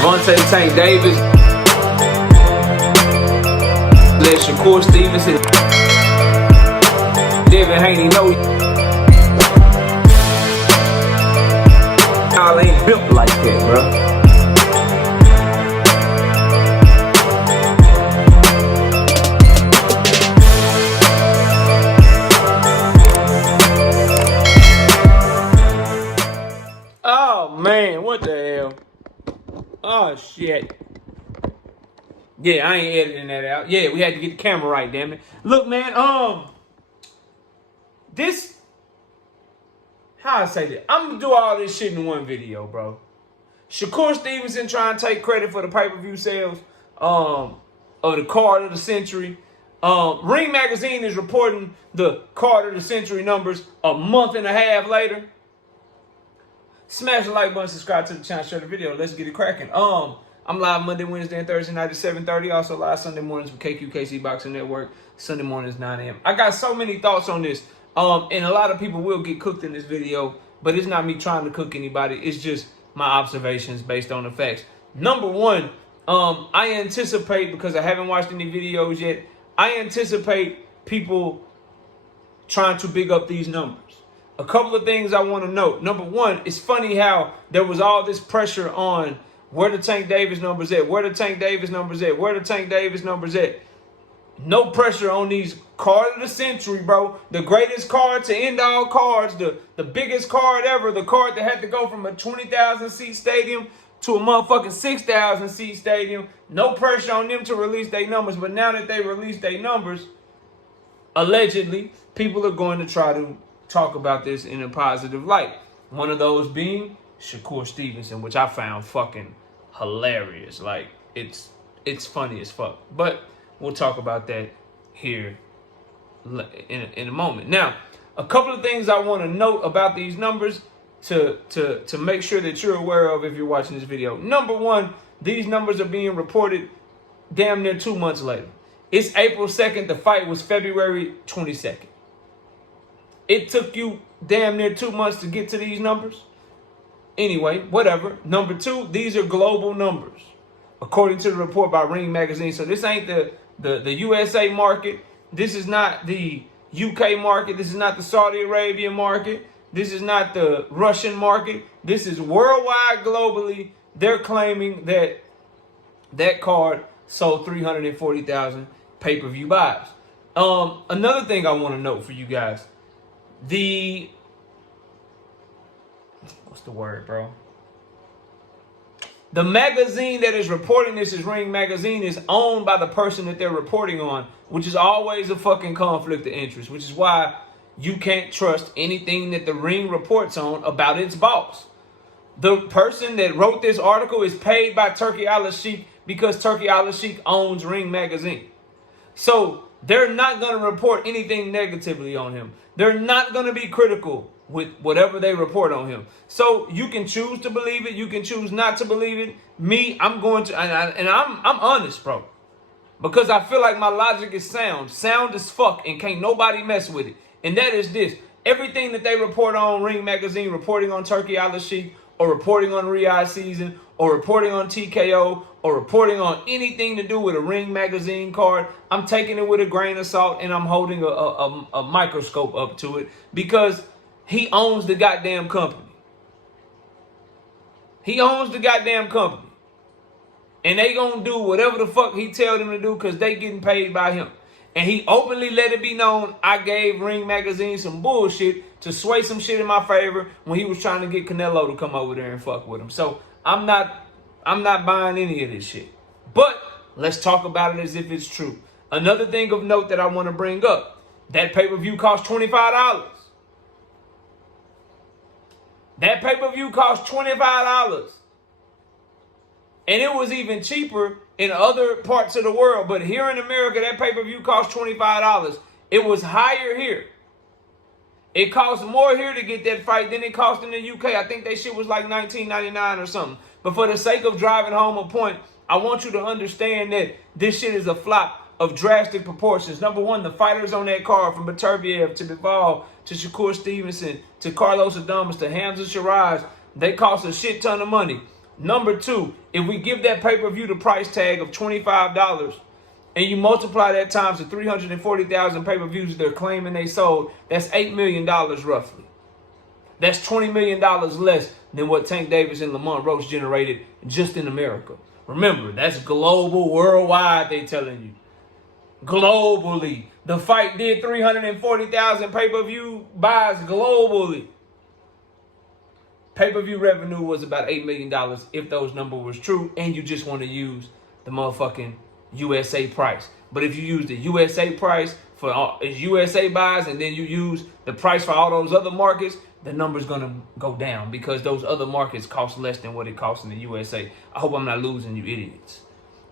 Gervonta Tank Davis. Let Shakur Stevenson. Devin Haney know y'all ain't built like that, bro. Oh man, what the hell? Oh shit. Yeah, I ain't editing that out. Yeah, we had to get the camera right, damn it. Look, man, this, how I say this? I'm gonna do all this shit in one video, bro. Shakur Stevenson trying to take credit for the pay-per-view sales of the card of the century. Ring Magazine is reporting the card of the century numbers a month and a half later. Smash the like button, subscribe to the channel, share the video. Let's get it cracking. I'm live Monday, Wednesday, and Thursday night at 7:30. Also live Sunday mornings with KQKC Boxing Network. Sunday mornings 9 a.m. I got so many thoughts on this. And a lot of people will get cooked in this video, but it's not me trying to cook anybody. It's just my observations based on the facts. Number one, I anticipate, because I haven't watched any videos yet, I anticipate people trying to big up these numbers. A couple of things I want to note. Number one, it's funny how there was all this pressure on where the Tank Davis numbers at, where the Tank Davis numbers at, where the Tank Davis numbers at. No pressure on these card of the century, bro. The greatest card to end all cards, the biggest card ever, the card that had to go from a 20,000 seat stadium to a motherfucking 6,000 seat stadium. No pressure on them to release their numbers, but now that they released their numbers, allegedly, people are going to try to talk about this in a positive light. One of those being Shakur Stevenson, which I found fucking hilarious. Like, it's funny as fuck. But we'll talk about that here in a moment. Now, a couple of things I want to note about these numbers to make sure that you're aware of if you're watching this video. Number one, these numbers are being reported damn near 2 months later. It's April 2nd. The fight was February 22nd. It took you damn near 2 months to get to these numbers. Anyway, whatever. Number two, these are global numbers, according to the report by Ring Magazine. So this ain't the USA market. This is not the UK market. This is not the Saudi Arabian market. This is not the Russian market. This is worldwide, globally. They're claiming that that card sold 340,000 pay-per-view buys. Another thing I want to note for you guys. What's the word, bro? The magazine that is reporting this is Ring Magazine, is owned by the person that they're reporting on, which is always a fucking conflict of interest, which is why you can't trust anything that the Ring reports on about its boss. The person that wrote this article is paid by Turki Al-Sheikh because Turki Al-Sheikh owns Ring Magazine. So they're not going to report anything negatively on him. They're not going to be critical with whatever they report on him. So you can choose to believe it. You can choose not to believe it. Me, I'm going to, and I'm honest, bro. Because I feel like my logic is sound as fuck, and can't nobody mess with it. And that is this. Everything that they report on Ring Magazine, reporting on Turki Al-Sheikh, or reporting on Riyadh season, or reporting on TKO, or reporting on anything to do with a Ring Magazine card, I'm taking it with a grain of salt, and I'm holding a microscope up to it, because he owns the goddamn company. He owns the goddamn company. And they gonna do whatever the fuck he tell them to do, because they getting paid by him. And he openly let it be known I gave Ring Magazine some bullshit to sway some shit in my favor when he was trying to get Canelo to come over there and fuck with him. So I'm not buying any of this shit. But let's talk about it as if it's true. Another thing of note that I want to bring up, that pay-per-view cost $25. That pay-per-view cost $25. And it was even cheaper in other parts of the world. But here in America, that pay-per-view cost $25. It was higher here. It cost more here to get that fight than it cost in the UK. I think that shit was like $19.99 or something. But for the sake of driving home a point, I want you to understand that this shit is a flop of drastic proportions. Number one, the fighters on that card, from Beterbiev to Bivol to Shakur Stevenson to Carlos Adames to Hamza Shiraz, they cost a shit ton of money. Number two, if we give that pay-per-view the price tag of $25 and you multiply that times the 340,000 pay-per-views they're claiming they sold, that's $8 million roughly. That's $20 million less than what Tank Davis and Lamont Roach generated just in America. Remember, that's global, worldwide, they telling you. Globally. The fight did 340,000 pay-per-view buys globally. Pay-per-view revenue was about $8 million if those numbers was true, and you just want to use the motherfucking USA price. But if you use the USA price for USA buys and then you use the price for all those other markets, the number's going to go down because those other markets cost less than what it costs in the USA. I hope I'm not losing you idiots.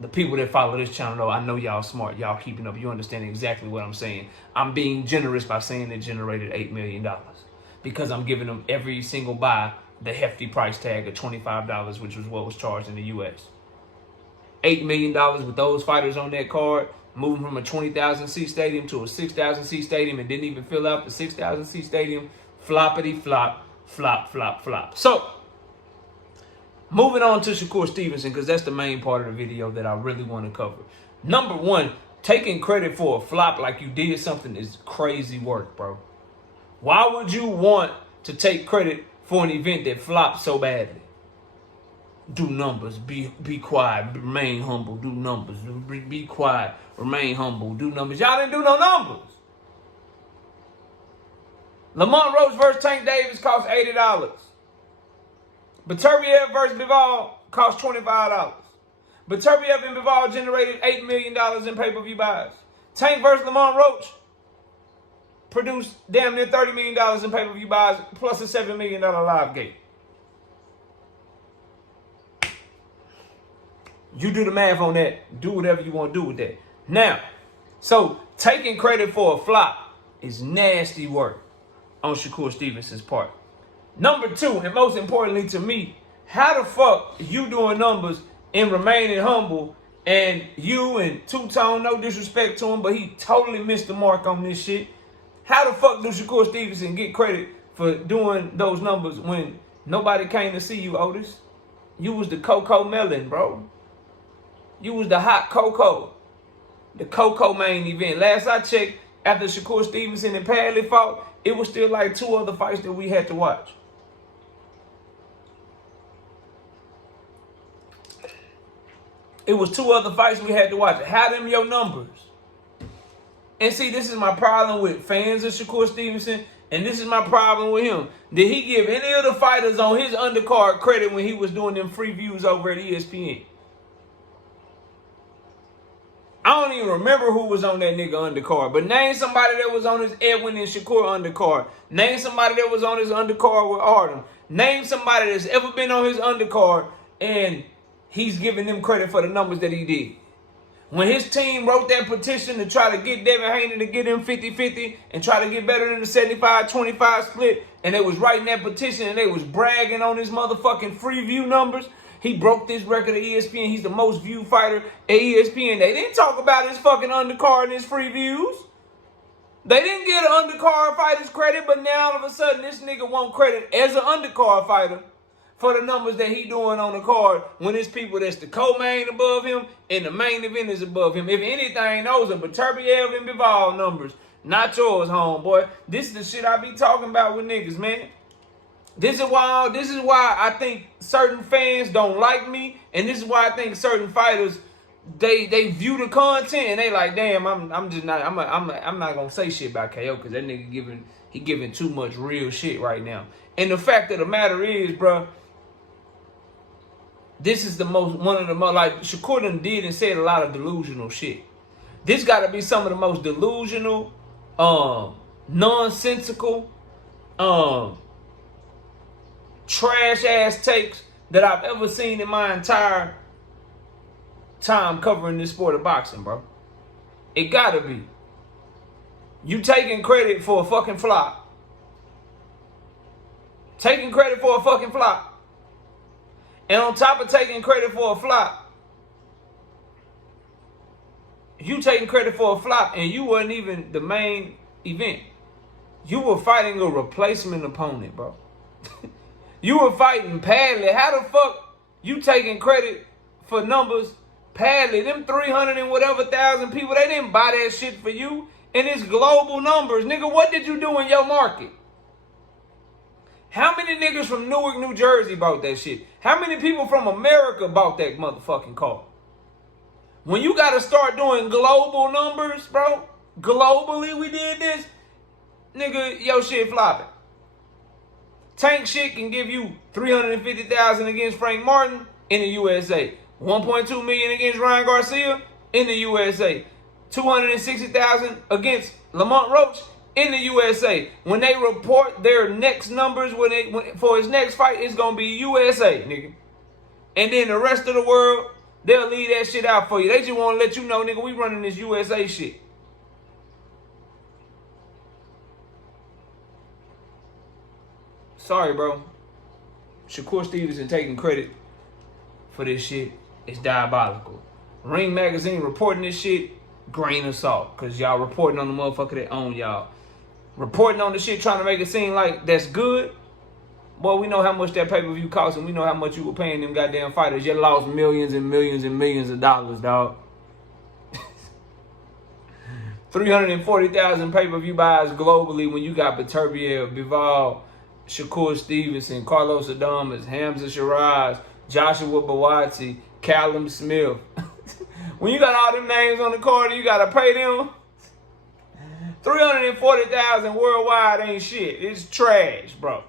The people that follow this channel, though, I know y'all smart. Y'all keeping up. You understand exactly what I'm saying. I'm being generous by saying it generated $8 million because I'm giving them every single buy the hefty price tag of $25, which was what was charged in the US. $8 million with those fighters on that card, moving from a 20,000 seat stadium to a 6,000 seat stadium and didn't even fill out the 6,000 seat stadium. Floppity flop, flop, flop, flop. So, moving on to Shakur Stevenson, because that's the main part of the video that I really want to cover. Number one, taking credit for a flop like you did something is crazy work, bro. Why would you want to take credit for an event that flopped so badly? Do numbers, be quiet, remain humble, do numbers, be quiet, remain humble, do numbers. Y'all didn't do no numbers. Lamont Roach versus Tank Davis cost $80. Beterbiev versus Bivol cost $25. Beterbiev and Bivol generated $8 million in pay-per-view buys. Tank versus Lamont Roach produced damn near $30 million in pay-per-view buys plus a $7 million live gate. You do the math on that. Do whatever you want to do with that. Now, so taking credit for a flop is nasty work on Shakur Stevenson's part. Number two, and most importantly to me, how the fuck you doing numbers and remaining humble, and you and Two-Tone, no disrespect to him, but he totally missed the mark on this shit. How the fuck do Shakur Stevenson get credit for doing those numbers when nobody came to see you, Otis? You was the Coco Melon, bro. You was the hot Coco. The Coco main event. Last I checked, after Shakur Stevenson and Padley fought, it was still like 2 other fights that we had to watch. It was 2 other fights we had to watch. How them your numbers? And see, this is my problem with fans of Shakur Stevenson, and this is my problem with him. Did he give any of the fighters on his undercard credit when he was doing them free views over at ESPN? I don't even remember who was on that nigga undercard, but name somebody that was on his Edwin and Shakur undercard. Name somebody that was on his undercard with Artem. Name somebody that's ever been on his undercard and he's giving them credit for the numbers that he did. When his team wrote that petition to try to get Devin Haney to get him 50-50 and try to get better than the 75-25 split, and they was writing that petition and they was bragging on his motherfucking free view numbers, he broke this record at ESPN. He's the most viewed fighter at ESPN. They didn't talk about his fucking undercard and his free views. They didn't get an undercard fighter's credit, but now all of a sudden this nigga want credit as an undercard fighter for the numbers that he doing on the card when it's people that's the co-main above him and the main event is above him. If anything, those are Beterbiev and Bivol numbers, not yours, homeboy. This is the shit I be talking about with niggas, man. This is why I think certain fans don't like me, and this is why I think certain fighters they view the content and they like, damn, I'm not gonna say shit about KO because that nigga giving too much real shit right now. And the fact of the matter is, bro, this is one of the most, like Shakur done did and said a lot of delusional shit. This got to be some of the most delusional, nonsensical, trash ass takes that I've ever seen in my entire time covering this sport of boxing, bro. It gotta be. You taking credit for a fucking flop. Taking credit for a fucking flop. And on top of taking credit for a flop, you taking credit for a flop and you wasn't even the main event. You were fighting a replacement opponent, bro. You were fighting Padley. How the fuck You taking credit for numbers. Padley, them 300 and whatever thousand people, they didn't buy that shit for you. And it's global numbers. Nigga, what did you do in your market? How many niggas from Newark, New Jersey bought that shit? How many people from America bought that motherfucking car? When you gotta start doing global numbers, bro, globally we did this, nigga, your shit flopping. Tank shit can give you 350,000 against Frank Martin in the USA. 1.2 million against Ryan Garcia in the USA. 260,000 against Lamont Roach in the USA. When they report their next numbers for his next fight, it's gonna be USA, nigga. And then the rest of the world, they'll leave that shit out for you. They just want to let you know, nigga, we running this USA shit. Sorry, bro. Shakur Stevenson taking credit for this shit. It's diabolical. Ring Magazine reporting this shit, grain of salt. Because y'all reporting on the motherfucker that own y'all. Reporting on the shit, trying to make it seem like that's good. Boy, we know how much that pay-per-view cost, and we know how much you were paying them goddamn fighters. You lost millions and millions and millions of dollars, dog. 340,000 pay-per-view buys globally when you got Beterbiev, Bivol, Shakur Stevenson, Carlos Adames, Hamza Shiraz, Joshua Buatsi, Callum Smith. When you got all them names on the card and you got to pay them, 340,000 worldwide ain't shit. It's trash, bro.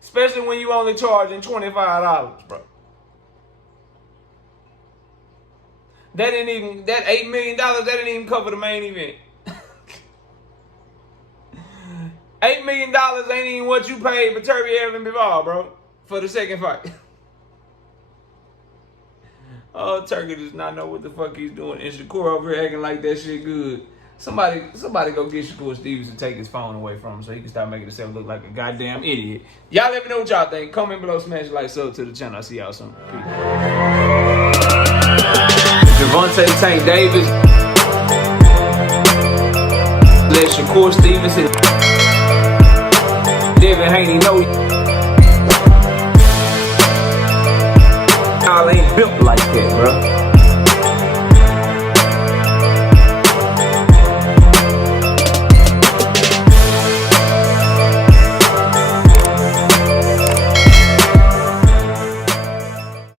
Especially when you only charging $25, bro. That $8 million, that didn't even cover the main event. $8 million ain't even what you paid for Beterbiev and Bivol, bro, for the second fight. Oh, Turkey does not know what the fuck he's doing. And Shakur over here acting like that shit good. Somebody go get Shakur Stevenson and take his phone away from him so he can stop making himself look like a goddamn idiot. Y'all let me know what y'all think. Comment below, smash the like, sub to the channel. I'll see y'all soon. Peace. Gervonta Tank Davis. Let Shakur Stevenson Devin Haney know y'all ain't built like that, bro.